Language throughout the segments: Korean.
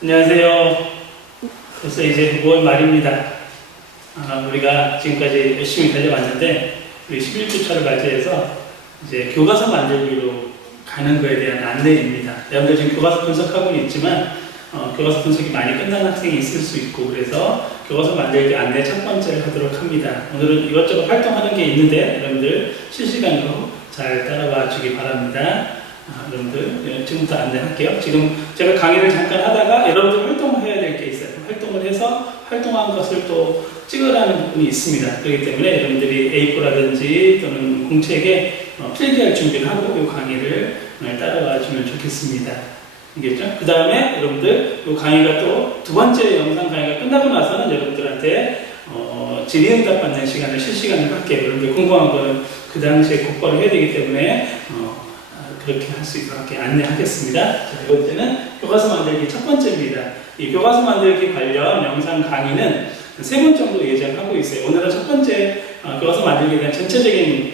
안녕하세요. 벌써 이제 5월 말입니다. 우리가 지금까지 열심히 달려왔는데 우리 11주차를 맞이해서 이제 교과서 만들기로 가는 거에 대한 안내입니다. 여러분들 지금 교과서 분석하고는 있지만 교과서 분석이 많이 끝난 학생이 있을 수 있고, 그래서 교과서 만들기 안내 첫 번째를 하도록 합니다. 오늘은 이것저것 활동하는 게 있는데 여러분들 실시간으로 잘 따라와 주기 바랍니다. 여러분들 지금부터 안내할게요. 지금 제가 강의를 잠깐 하다가 여러분들 활동을 해야 될 게 있어요. 활동을 해서 활동한 것을 또 찍으라는 부분이 있습니다. 그렇기 때문에 여러분들이 A4라든지 또는 공책에 필기할 준비를 하고 이 강의를 따라와 주면 좋겠습니다. 알겠죠? 그 다음에 여러분들 이 강의가 또 두 번째 영상 강의가 끝나고 나서는 여러분들한테 질의응답 받는 시간을 실시간으로 할게요. 여러분들 궁금한 거는 그 당시에 곧바로 해야 되기 때문에 그렇게 할 수 있도록 안내하겠습니다. 자, 두 번째는 교과서 만들기 첫 번째입니다. 이 교과서 만들기 관련 영상 강의는 3번 정도 예정하고 있어요. 오늘은 첫 번째 교과서 만들기에 대한 전체적인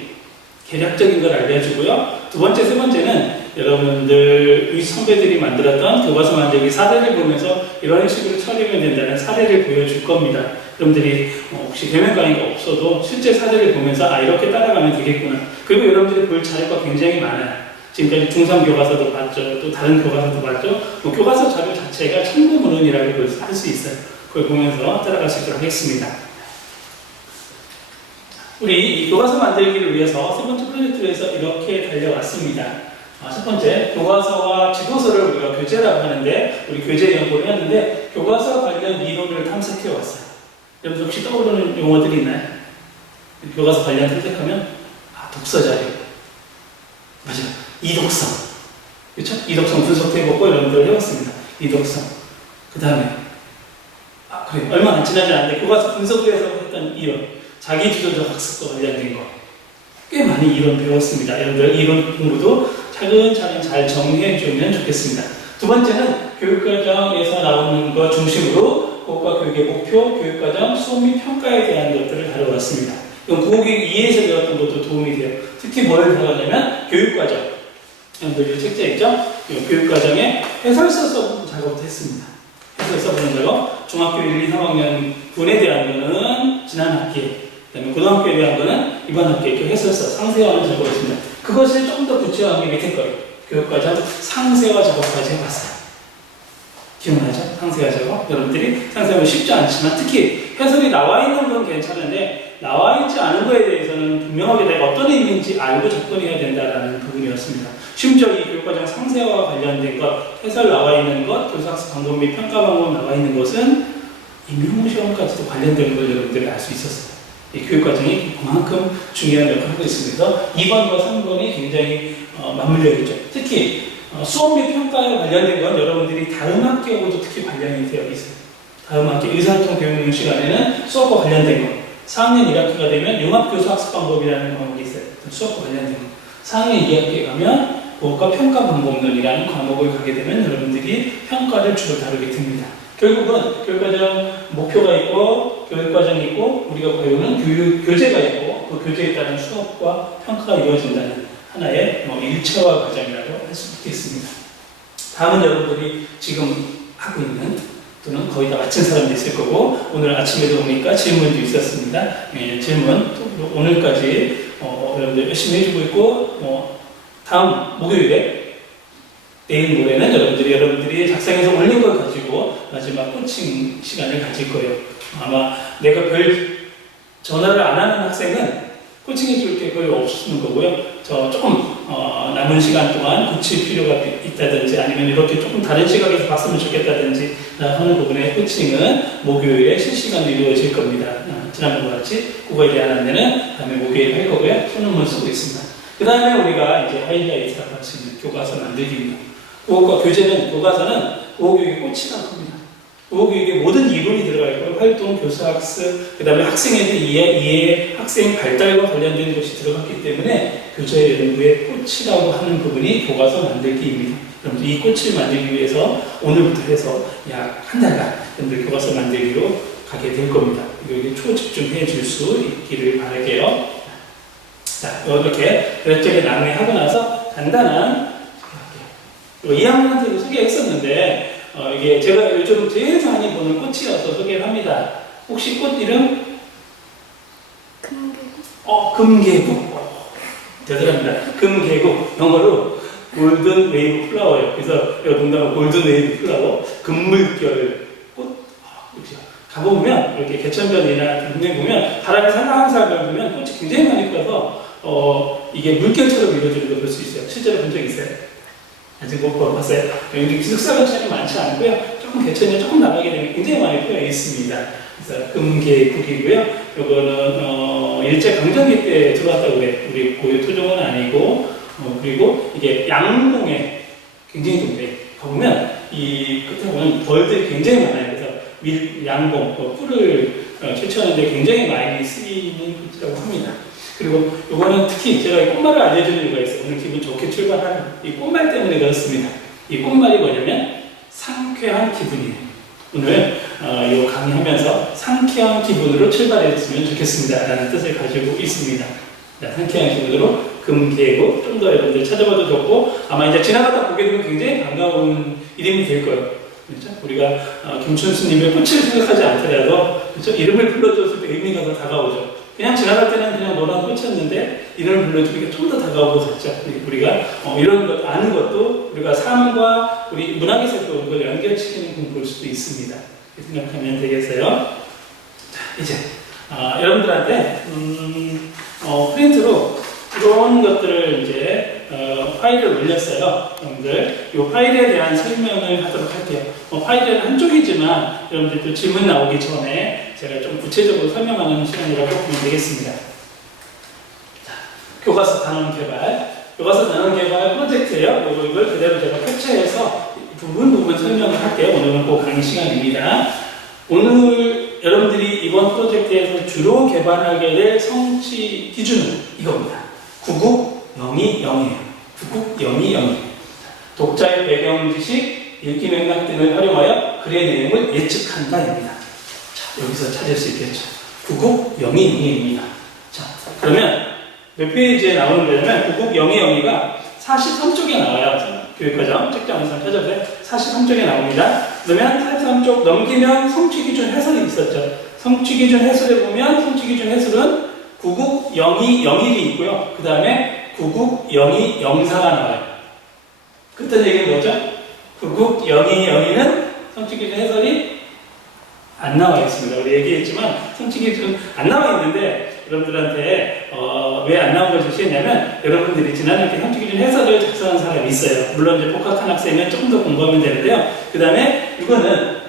개략적인 걸 알려주고요. 두 번째, 세 번째는 여러분들 우리 선배들이 만들었던 교과서 만들기 사례를 보면서 이런 식으로 처리하면 된다는 사례를 보여줄 겁니다. 여러분들이 혹시 대면 강의가 없어도 실제 사례를 보면서 이렇게 따라가면 되겠구나. 그리고 여러분들이 볼 자료가 굉장히 많아요. 지금까지 중3 교과서도 봤죠. 또 다른 교과서도 봤죠. 교과서 자료 자체가 참고문헌이라고 할 수 있어요. 그걸 보면서 따라갈 수 있도록 하겠습니다. 우리 이 교과서 만들기를 위해서 세 번째 프로젝트를 해서 이렇게 달려왔습니다. 첫 번째, 교과서와 지도서를 우리가 교재라고 하는데, 우리 교재 연구를 했는데 교과서 관련 이론을 탐색해 왔어요. 여러분 혹시 떠오르는 용어들이 있나요? 교과서 관련 탐색하면 독서 자료, 맞아요. 이독성, 그렇죠? 이독성 분석도 해보고 여러분들 해봤습니다. 이독성. 그 다음에 그래, 얼마 지나지 않는데 교과서 분석에서 했던 이론, 자기주도적 학습과 관련된 거 꽤 많이 이론 배웠습니다. 여러분들 이론 공부도 차근차근 잘 정리해 주면 좋겠습니다. 두 번째는 교육과정에서 나오는 것 중심으로 국어과 교육의 목표, 교육과정, 수업 및 평가에 대한 것들을 다뤄봤습니다. 이건 국어교육 2에서 배웠던 것도 도움이 돼요. 특히 뭘 다뤘냐면 교육과정. 여러분들 이 책자 있죠? 이 교육과정에 해설서 써보는 작업도 했습니다. 해설서 보는 작업, 중학교 1, 2, 3학년 분에 대한 거는 지난 학기에, 그 다음에 고등학교에 대한 거는 이번 학기에 그 해설서, 상세화하는 작업을 했습니다. 그것을 좀 더 구체화한 게 밑에 거예요. 교육과정 상세화 작업까지 해봤어요. 기억나죠? 상세화 작업. 여러분들이 상세하면 쉽지 않지만 특히 해설이 나와 있는 건 괜찮은데 나와 있지 않은 거에 대해서는 분명하게 내가 어떤 의미인지 알고 접근해야 된다는 부분이었습니다. 심지어 이 교육과정 상세화와 관련된 것, 해설 나와 있는 것, 교사학습 방법 및 평가 방법 나와 있는 것은 임용 시험까지도 관련되는 걸 여러분들이 알 수 있었어요. 이 교육과정이 그만큼 중요한 역할을 하고 있습니다. 그래서 2번과 3번이 굉장히 맞물려 있죠. 특히 수업 및 평가에 관련된 건 여러분들이 다음 학기하고도 특히 관련이 되어 있어요. 다음 학기 의사소통 교육 시간에는 수업과 관련된 거, 4학년 1학기가 되면 융합교사 학습 방법이라는 과목이 있어요. 수업과 관련된 거. 4학년 2학기에 가면 국어과 평가 방법론이라는 과목을 가게 되면 여러분들이 평가를 주로 다루게 됩니다. 결국은 교육과정 목표가 있고 교육과정이 있고 우리가 배우는 교재가 있고 그 교재에 따른 수업과 평가가 이루어진다는 하나의 일체화 과정이라고 할 수 있겠습니다. 다음은 여러분들이 지금 하고 있는 또는 거의 다 마친 사람도 있을 거고, 오늘 아침에도 보니까 질문도 있었습니다. 질문 또 오늘까지 여러분들 열심히 해주고 있고, 다음 목요일에 내일 모레는 여러분들이 작성해서 올린 걸 가지고 마지막 코칭 시간을 가질 거예요. 아마 내가 별 전화를 안 하는 학생은 코칭해 줄 게 거의 없는 거고요. 조금 남은 시간 동안 고칠 필요가 있다든지 아니면 이렇게 조금 다른 시각에서 봤으면 좋겠다든지 하는 부분의 코칭은 목요일에 실시간으로 이루어질 겁니다. 지난번과 같이 그거에 대한 안내는 다음에 목요일에 할 거고요. 소논문 쓰고 있습니다. 그 다음에 우리가 이제 하이라이트라고 할 수 있는 교과서 만들기입니다. 국어과 교재는 교과서는 국어교육의 꽃이라고 합니다. 국어교육의 모든 이론이 들어가 있고 활동, 교사학습, 그 다음에 학생에 대한 이해, 학생 발달과 관련된 것이 들어갔기 때문에 교재 연구의 꽃이라고 하는 부분이 교과서 만들기입니다. 여러분들 이 꽃을 만들기 위해서 오늘부터 해서 약 한 달간 여러분들 교과서 만들기로 가게 될 겁니다. 여기 초집중해 줄 수 있기를 바랄게요. 자, 이렇게 개략적인 안내하고 나서 간단한 2학년한테도 소개했었는데 이게 제가 요즘 제일 많이 보는 꽃이어서 소개를 합니다. 혹시 꽃 이름? 금계국. 대단합니다. 금계국. 영어로 골든 웨이브 플라워예요. 그래서 제가 농담으로 골든 웨이브 플라워, 금물결 꽃. 가보면 이렇게 개천변이나 등에 보면 바람이 살랑살랑 불면 꽃이 굉장히 많이 펴서 이게 물결처럼 이루어지는 걸 볼 수 있어요. 실제로 본 적 있어요? 아직 못 봤어요. 여기 기숙사 근처는 많지 않고요. 조금 개천이 조금 나가게 되면 굉장히 많이 피어 있습니다. 그래서 금계국이고요. 이거는 일제 강점기 때 들어왔다고 그래요. 우리 고유 토종은 아니고 그리고 이게 양봉에 굉장히 동네 가보면 이 끝에 보면 벌들이 굉장히 많아요. 그래서 양봉 꿀을 채취하는데 굉장히 많이 쓰이는 꽃이라고 합니다. 그리고 이거는 특히 제가 이 꽃말을 알려주는 이유가 있어요. 오늘 기분 좋게 출발하는 이 꽃말 때문에 그렇습니다. 이 꽃말이 뭐냐면 상쾌한 기분이에요. 오늘 이 강의하면서 상쾌한 기분으로 출발했으면 좋겠습니다 라는 뜻을 가지고 있습니다. 자, 상쾌한 기분으로 금계국 좀 더 여러분들 찾아봐도 좋고 아마 이제 지나가다 보게 되면 굉장히 반가운 이름이 될 거예요. 그렇죠? 우리가 김춘수님의 꽃을 생각하지 않더라도 그렇죠? 이름을 불러줬을 때 의미가 더 다가오죠. 그냥 지나갈 때는 그냥 노란 꽃이었는데 이름을 불러주니까 좀 더 다가오고 그렇죠. 우리가 이런 것 아는 것도 우리가 삶과 우리 문학에서도 이걸 연결시키는 공부일 수도 있습니다. 이렇게 생각하면 되겠어요. 자, 이제 여러분들한테 프린트로 이런 것들을 이제 파일을 올렸어요. 여러분들 이 파일에 대한 설명을 하도록 할게요. 파일은 한쪽이지만 여러분들 또 질문 나오기 전에 제가 좀 구체적으로 설명하는 시간이라고 보면 되겠습니다. 자, 교과서 단원 개발. 교과서 단원 개발 프로젝트예요. 이걸 그대로 제가 캡처해서 부분 설명을 할게요. 오늘은 그 강의 시간입니다. 오늘 여러분들이 이번 프로젝트에서 주로 개발하게 될 성취 기준은 이겁니다. 99020이에요. 99020. 독자의 배경 지식, 읽기 맥락 등을 활용하여 글의 내용을 예측한다입니다. 자, 여기서 찾을 수 있겠죠. 99020입니다. 자, 그러면 몇 페이지에 나오는 거냐면 99020가 43쪽에 나와요. 교육과정 책장에서 찾아보세요. 43쪽에 나옵니다. 그러면 43쪽 넘기면 성취기준 해설이 있었죠. 성취기준 해설에 보면 성취기준 해설은 9902001이 있고요. 그 다음에 9902004가 나와요. 그때 얘기는 뭐죠? 9902002는 성취기준 해설이 안 나와 있습니다. 우리 얘기했지만 성취기준 안 나와 있는데 여러분들한테 왜 안 나온 걸 제시했냐면 여러분들이 지난해 성취기준 해설을 작성한 사람이 있어요. 물론 이제 복학한 학생은 조금 더 공부하면 되는데요. 그 다음에 이거는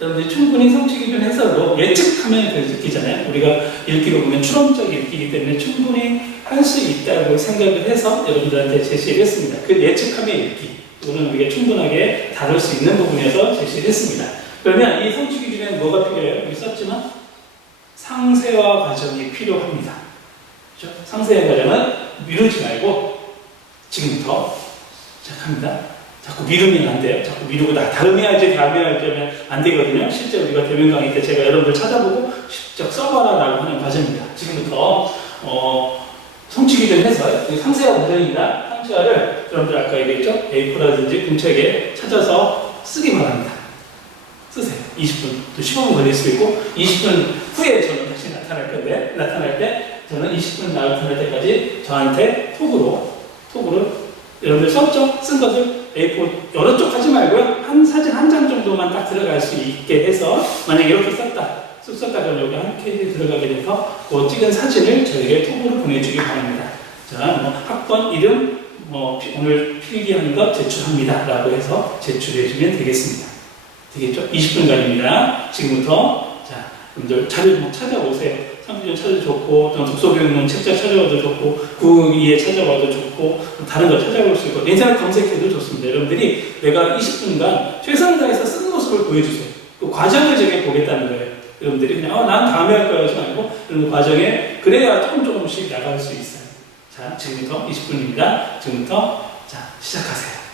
여러분들이 충분히 성취기준 해설로 예측하면 되잖아요. 우리가 읽기로 보면 추론적 읽기이기 때문에 충분히 할 수 있다고 생각을 해서 여러분들한테 제시를 했습니다. 그 예측함의 읽기. 이거는 우리가 충분하게 다룰 수 있는 부분이어서 제시를 했습니다. 그러면 이 성취기준에는 뭐가 필요해요? 여기 썼지만 상세화 과정이 필요합니다. 그렇죠? 상세화 과정은 미루지 말고 지금부터 시작합니다. 자꾸 미루면 안 돼요. 자꾸 미루고 다음에 해야지 하면 안 되거든요. 실제 우리가 대면 강의 때 제가 여러분들 찾아보고 직접 써봐라 라고 하는 과정입니다. 지금부터 성취기준 해설, 상세화 과정입니다. 상세화를 여러분들 아까 얘기했죠? A4라든지 공책에 찾아서 쓰기 바랍니다. 쓰세요. 20분, 또 15분 걸릴 수 있고 20분 후에 저는 다시 나타날 때 저는 20분 나타날 때까지 저한테 톡으로 여러분들 썼죠? 쓴 것을 A4 여러 쪽 하지 말고요. 사진 한 장 정도만 딱 들어갈 수 있게 해서 만약에 이렇게 쑥 썼다 그러면 여기 한 페이지 들어가게 돼서 그 찍은 사진을 저에게 톡으로 보내주기 바랍니다. 자, 학번 이름 오늘 필기한 것 제출합니다 라고 해서 제출해 주면 되겠습니다. 되겠죠? 20분간입니다. 지금부터 자, 여러분들 자료 찾아오세요. 상비전 찾아도 좋고, 독서교육론 책자 찾아봐도 좋고, 구기에 찾아봐도 좋고, 다른 거 찾아볼 수 있고, 인터넷 검색해도 좋습니다. 여러분들이 내가 20분간 최선을 다해서 쓴 모습을 보여주세요. 그 과정을 제가 보겠다는 거예요. 여러분들이 그냥 난 다음에 할 거야 하지 말고 이런 과정에 그래야 조금씩 나갈 수 있어요. 자, 지금부터 20분입니다. 지금부터 자, 시작하세요.